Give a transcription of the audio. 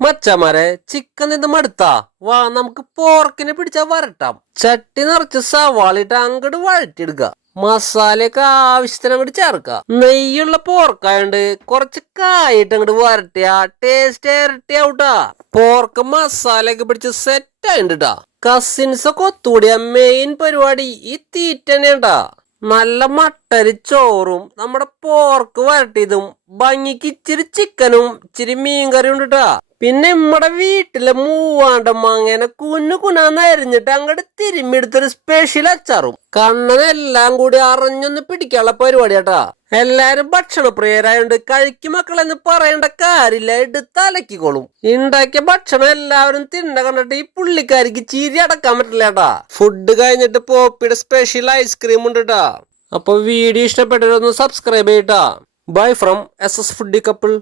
മച്ചമാരെ chicken ഇത് മടുത്താ വാ നമുക്ക് പോർക്കിനെ പിടിച്ചാ വരട്ടാം. ചട്ടി നിറച്ച് സവാളിട്ട് അങ്ങോട്ട് വഴറ്റിയെടുക്ക. മസാലയൊക്കെ ആവശ്യത്തിന് അങ്ങോട്ട് ചേർക്ക. നെയ്യുള്ള പോർക്കായോണ്ട് കുറച്ച് കായിട്ട് അങ്ങോട്ട് വരട്ടിയാ ടേസ്റ്റ് ഇരട്ടിയാവൂട്ടാ. പോർക്ക് മസാലയൊക്കെ പിടിച്ച് സെറ്റ് ആയിട്ടാ. കസിൻസ് ഒക്കെ ഒത്തുകൂടിയ മെയിൻ പരിപാടി ഈ തീറ്റ തന്നെയാണ്ടാ. നല്ല മട്ടരി ചോറും നമ്മുടെ പോർക്ക് വരട്ടിയതും ഭംഗിക്ക് ഇച്ചിരി ചിക്കനും ഇച്ചിരി മീൻകറിയും ഉണ്ടിട്ടാ. പിന്നെ നമ്മടെ വീട്ടിലെ മൂവാണ്ട മാങ്ങനെ കുനാന്ന് അരിഞ്ഞിട്ട് അങ്ങോട്ട് തിരുമ്മിയെടുത്തൊരു സ്പെഷ്യൽ അച്ചാറും. കണ്ണനെല്ലാം കൂടി അറിഞ്ഞൊന്ന് പിടിക്കാനുള്ള പരിപാടിയാട്ടാ. എല്ലാരും ഭക്ഷണപ്രിയരായോണ്ട് കഴിക്കും മക്കളെന്ന് പറയേണ്ട കാര്യമില്ല, എടുത്ത് അലക്കിക്കോളും. ഉണ്ടാക്കിയ ഭക്ഷണം എല്ലാവരും തിന്ന കണ്ടിട്ട് ഈ പുള്ളിക്കാരിക്ക് ചിരി അടക്കാൻ പറ്റില്ലേട്ടാ. ഫുഡ് കഴിഞ്ഞിട്ട് പോപ്പിയുടെ സ്പെഷ്യൽ ഐസ്ക്രീം ഉണ്ട് ട്ടാ. അപ്പൊ വീഡിയോ ഇഷ്ടപ്പെട്ടവരൊന്ന് സബ്സ്ക്രൈബ് ചെയ്യട്ടാ. Bye from SS foodie couple.